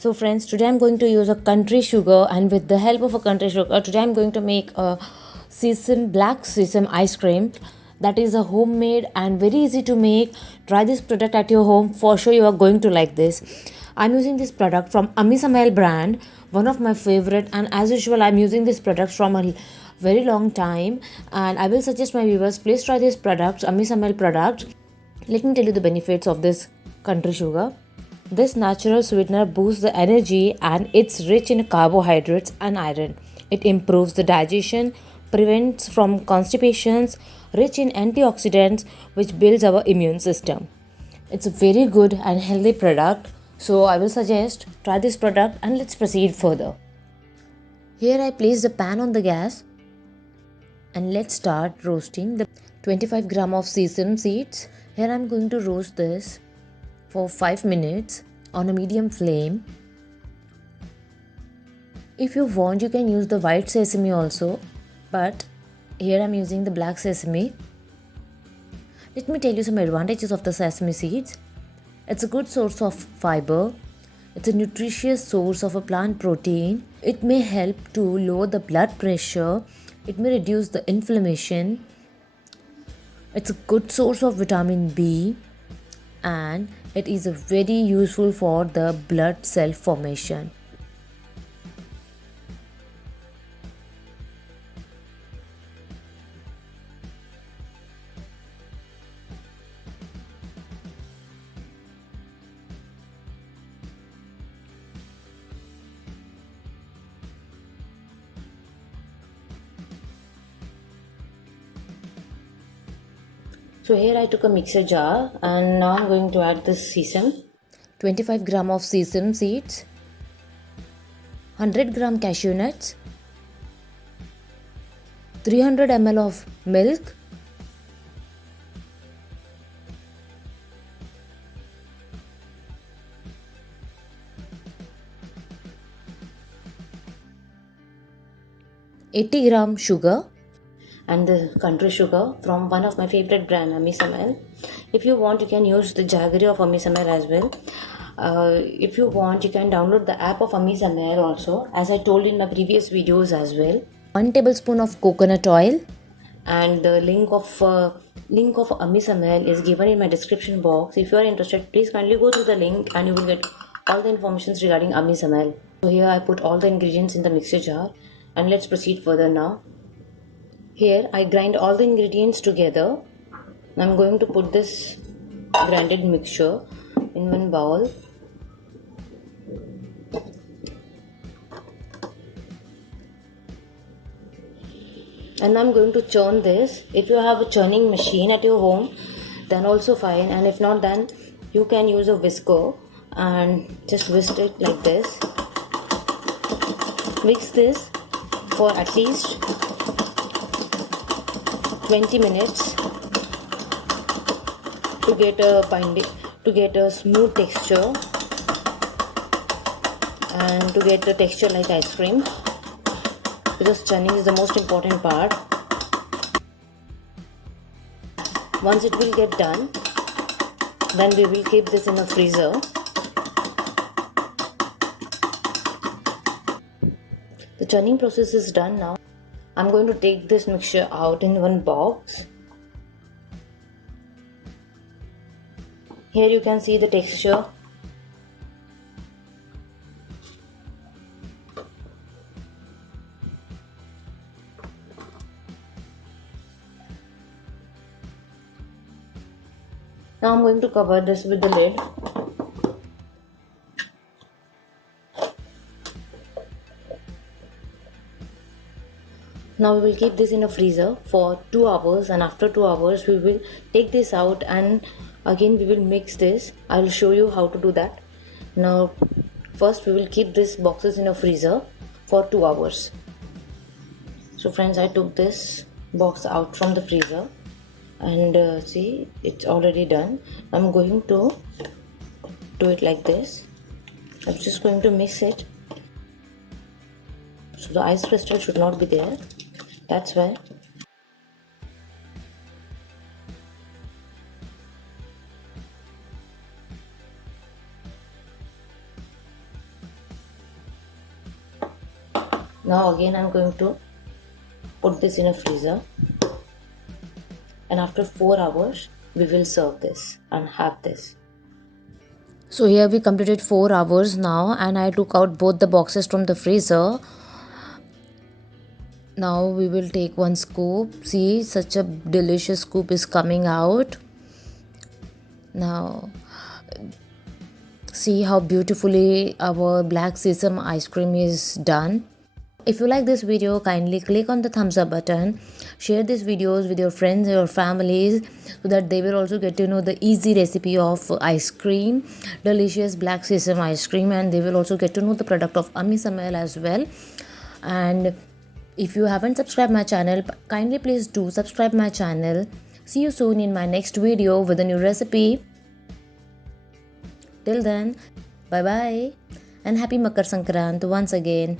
So friends, today I'm going to use a country sugar, and with the help of a country sugar, today I'm going to make a black sesame ice cream that is a homemade and very easy to make. Try this product at your home. For sure you are going to like this. I'm using this product from Ami Samail brand, one of my favorite, and as usual I'm using this product from a very long time, and I will suggest my viewers please try this product, Ami Samail product. Let me tell you the benefits of this country sugar. This natural sweetener boosts the energy and it's rich in carbohydrates and iron. It improves the digestion, prevents from constipations, rich in antioxidants which builds our immune system. It's a very good and healthy product. So I will suggest try this product and let's proceed further. Here I place the pan on the gas and let's start roasting the 25 gram of sesame seeds. Here I'm going to roast this for 5 minutes on a medium flame. If you want, you can use the white sesame also, but here I'm using the black sesame. Let me tell you some advantages of the sesame seeds. It's a good source of fiber. It's a nutritious source of a plant protein. It may help to lower the blood pressure. It may reduce the inflammation. It's a good source of vitamin B, and it is very useful for the blood cell formation. So here I took a mixer jar and now I'm going to add this sesame. 25 gram of sesame seeds, 100 gram cashew nuts, 300 ml of milk, (80 gram) sugar, and the country sugar from one of my favorite brand, Ami Samail. If you want, you can use the jaggery of Ami Samail as well. If you want, you can download the app of Ami Samail also, as I told in my previous videos as well. 1 tablespoon of coconut oil, and the link of Ami Samail is given in my description box. If you are interested, please kindly go to the link and you will get all the informations regarding Ami Samail. So here I put all the ingredients in the mixer jar, and let's proceed further now. Here I grind all the ingredients together. I'm going to put this grinded mixture in one bowl. And I'm going to churn this. If you have a churning machine at your home, then also fine, and if not, then you can use a whisker and just whisk it like this. Mix this for at least 20 minutes to get a smooth texture and to get the texture like ice cream, because churning is the most important part. Once it will get done, then we will keep this in a freezer. The churning process is done now. I'm going to take this mixture out in one box. Here you can see the texture. Now I'm going to cover this with the lid. Now we will keep this in a freezer for 2 hours, and after 2 hours we will take this out and again we will mix this. I will show you how to do that. Now first we will keep these boxes in a freezer for 2 hours. So friends, I took this box out from the freezer and see, it's already done. I'm going to do it like this. I'm just going to mix it. So the ice crystal should not be there. That's why. Now again I'm going to put this in a freezer, and after 4 hours we will serve this and have this. So here we completed 4 hours now, and I took out both the boxes from the freezer. Now we will take one scoop. See, such a delicious scoop is coming out. Now see how beautifully our black sesame ice cream is done. If you like this video, kindly click on the thumbs up button. Share these videos with your friends or families so that they will also get to know the easy recipe of ice cream, delicious black sesame ice cream, and they will also get to know the product of Ami Samail as well. And if you haven't subscribed my channel, kindly please do subscribe my channel. See you soon in my next video with a new recipe. Till then, bye bye and happy Makar Sankrant once again.